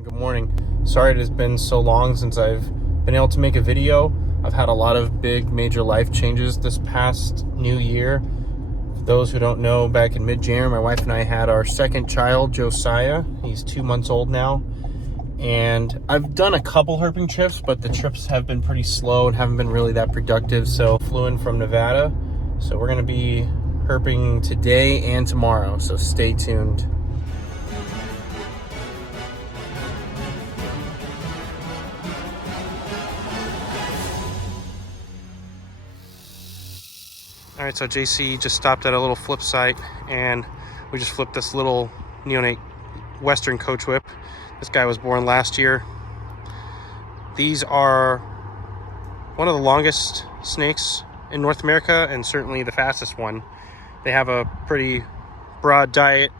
everyone, good morning. Sorry it has been so long since I've been able to make a video. I've had a lot of big major life changes this past new year. For those who don't know, back in mid-January, my wife and I had our second child, Josiah. He's 2 months old now. And I've done a couple herping trips, but the trips have been pretty slow and haven't been really that productive. So flew in from Nevada. So we're gonna be herping today and tomorrow, so stay tuned. All right, so JC just stopped at a little flip site and we just flipped this little neonate Western coach whip. This guy was born last year. These are one of the longest snakes in North America and certainly the fastest one. They have a pretty broad diet.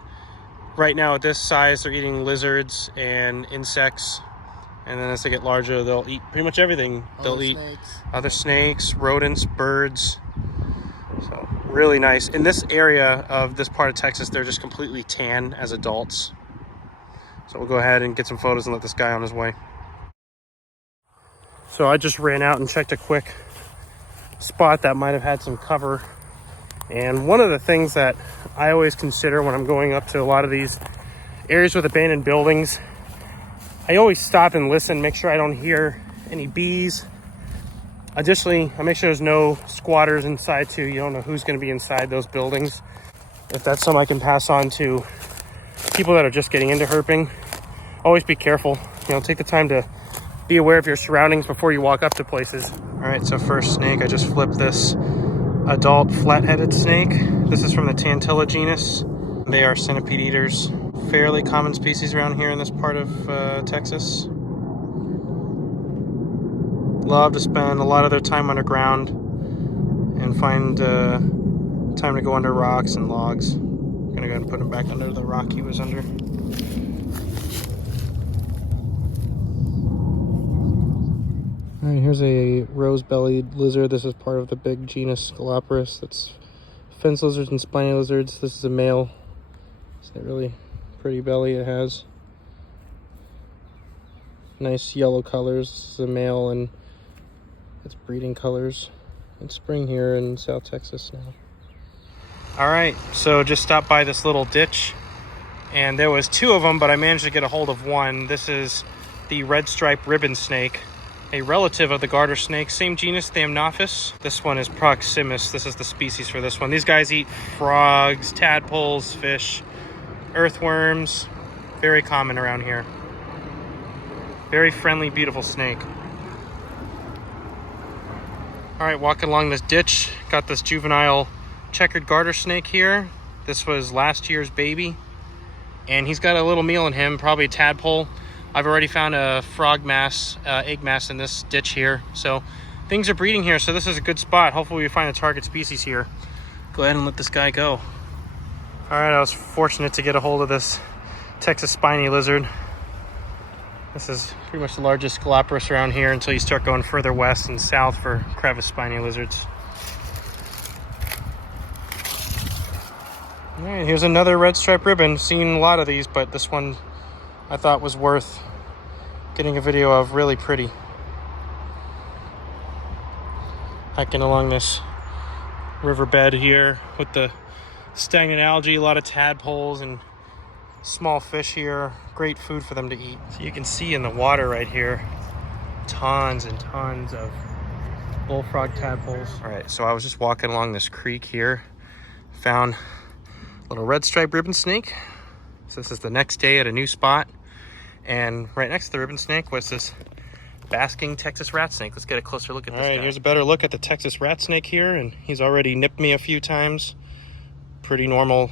Right now at this size, they're eating lizards and insects. And then as they get larger, they'll eat pretty much everything. They'll eat other snakes, rodents, birds. So really nice. In this area of this part of Texas, they're just completely tan as adults. So we'll go ahead and get some photos and let this guy on his way. So I just ran out and checked a quick spot that might have had some cover. And one of the things that I always consider when I'm going up to a lot of these areas with abandoned buildings, I always stop and listen, make sure I don't hear any bees. Additionally, I make sure there's no squatters inside too. You don't know who's going to be inside those buildings. If that's something I can pass on to people that are just getting into herping, always be careful. You know, take the time to be aware of your surroundings before you walk up to places. All right, so first snake, I just flipped this adult flat-headed snake. This is from the Tantilla genus. They are centipede eaters. Fairly common species around here in this part of Texas. Love to spend a lot of their time underground and find time to go under rocks and logs. I'm gonna go ahead and put him back under the rock he was under. All right, here's a rose-bellied lizard. This is part of the big genus Scaloporus. That's fence lizards and spiny lizards. This is a male. It's a really pretty belly it has. Nice yellow colors. This is a male and it's breeding colors. It's spring here in South Texas now. All right, so just stopped by this little ditch and there was two of them, but I managed to get a hold of one. This is the red stripe ribbon snake, a relative of the garter snake, same genus, Thamnophis. This one is Proximus. This is the species for this one. These guys eat frogs, tadpoles, fish, earthworms. Very common around here. Very friendly, beautiful snake. All right, walking along this ditch, got this juvenile checkered garter snake here. This was last year's baby, and he's got a little meal in him, probably a tadpole. I've already found a frog mass, egg mass in this ditch here. So things are breeding here, so this is a good spot. Hopefully we find a target species here. Go ahead and let this guy go. All right, I was fortunate to get a hold of this Texas spiny lizard. This is pretty much the largest Scaloporus around here until you start going further west and south for crevice spiny lizards. All right, here's another red stripe ribbon. Seen a lot of these, but this one I thought was worth getting a video of. Really pretty. Hiking along this riverbed here with the stagnant algae, a lot of tadpoles and small fish here. Great food for them to eat. So you can see in the water right here, tons and tons of bullfrog tadpoles. All right, so I was just walking along this creek here, found a little red stripe ribbon snake. So this is the next day at a new spot. And right next to the ribbon snake was this basking Texas rat snake. Let's get a closer look at this guy. All right, here's a better look at the Texas rat snake here, and he's already nipped me a few times. Pretty normal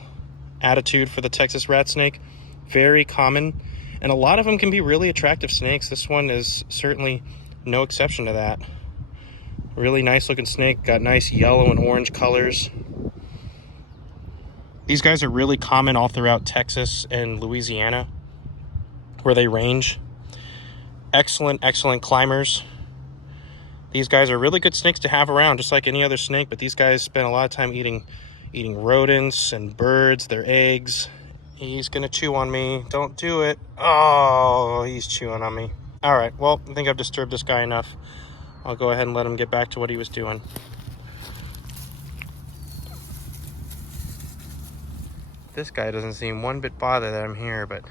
attitude for the Texas rat snake. Very common, and a lot of them can be really attractive snakes. This one is certainly no exception to that. Really nice looking snake, got nice yellow and orange colors. These guys are really common all throughout Texas and Louisiana where they range. Excellent climbers. These guys are really good snakes to have around, just like any other snake, but these guys spend a lot of time eating rodents and birds, their eggs, He's gonna chew on me. Don't do it. Oh, he's chewing on me. All right, well, I think I've disturbed this guy enough. I'll go ahead and let him get back to what he was doing. This guy doesn't seem one bit bothered that I'm here, but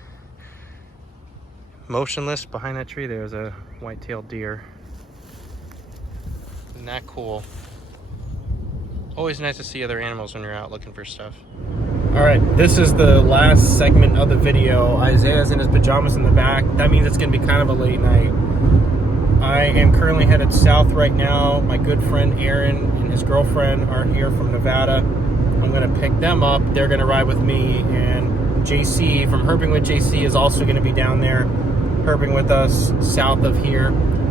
motionless behind that tree, there's a white-tailed deer. Isn't that cool? Always nice to see other animals when you're out looking for stuff. All right, this is the last segment of the video. Isaiah's in his pajamas in the back. That means it's gonna be kind of a late night. I am currently headed south right now. My good friend Aaron and his girlfriend are here from Nevada. I'm gonna pick them up. They're gonna ride with me, and JC from Herping With JC is also gonna be down there herping with us south of here.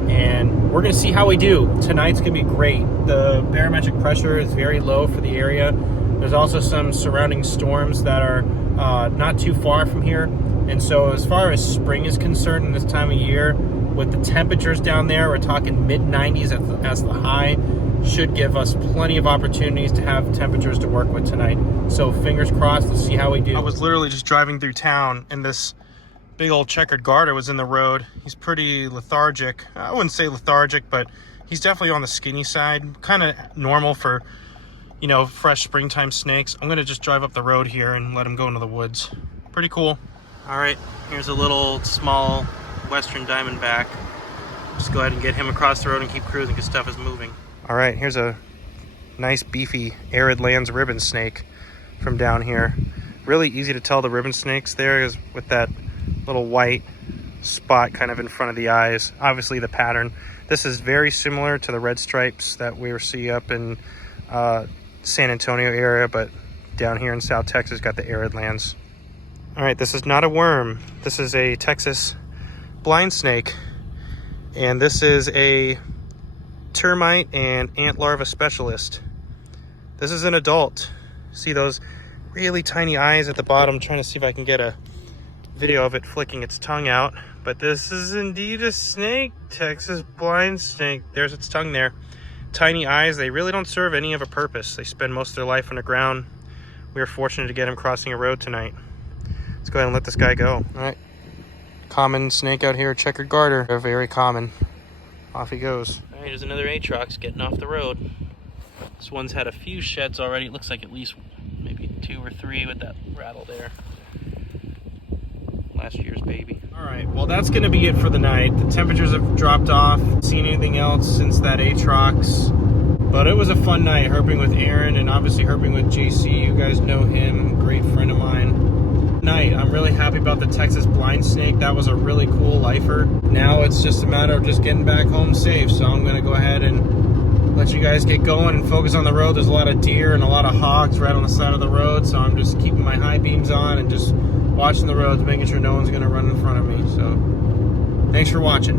And we're gonna see how we do. Tonight's gonna be great. The barometric pressure is very low for the area. There's also some surrounding storms that are not too far from here. And so as far as spring is concerned in this time of year, with the temperatures down there, we're talking mid-90s as the high, should give us plenty of opportunities to have temperatures to work with tonight. So fingers crossed, let's see how we do. I was literally just driving through town and this big old checkered garter was in the road. He's pretty lethargic. I wouldn't say lethargic, but he's definitely on the skinny side. Kind of normal for, you know, fresh springtime snakes. I'm gonna just drive up the road here and let him go into the woods. Pretty cool. All right, here's a little small Western Diamondback. Just go ahead and get him across the road and keep cruising because stuff is moving. All right, here's a nice beefy arid lands ribbon snake from down here. Really easy to tell the ribbon snakes there is with that little white spot kind of in front of the eyes. Obviously the pattern. This is very similar to the red stripes that we see up in San Antonio area, but down here in South Texas got the arid lands. All right, this is not a worm. This is a Texas blind snake, and this is a termite and ant larva specialist. This is an adult. See those really tiny eyes at the bottom? I'm trying to see if I can get a video of it flicking its tongue out, but this is indeed a snake, Texas blind snake. There's its tongue there. Tiny eyes. They really don't serve any of a purpose. They spend most of their life on the ground. We were fortunate to get him crossing a road tonight. Let's go ahead and let this guy go. All right, common snake out here, checkered garter. They're very common. Off he goes. All right, here's another Atrox getting off the road. This one's had a few sheds already. It looks like at least maybe 2 or 3 with that rattle there. Last year's baby. All right, well, that's gonna be it for the night. The temperatures have dropped off. Seen anything else since that Atrox, but it was a fun night herping with Aaron and obviously herping with JC. You guys know him, great friend of mine. I'm really happy about the Texas blind snake. That was a really cool lifer. Now it's just a matter of just getting back home safe. So I'm gonna go ahead and let you guys get going and focus on the road. There's a lot of deer and a lot of hogs right on the side of the road. So I'm just keeping my high beams on and just watching the roads, making sure no one's gonna run in front of me. So thanks for watching.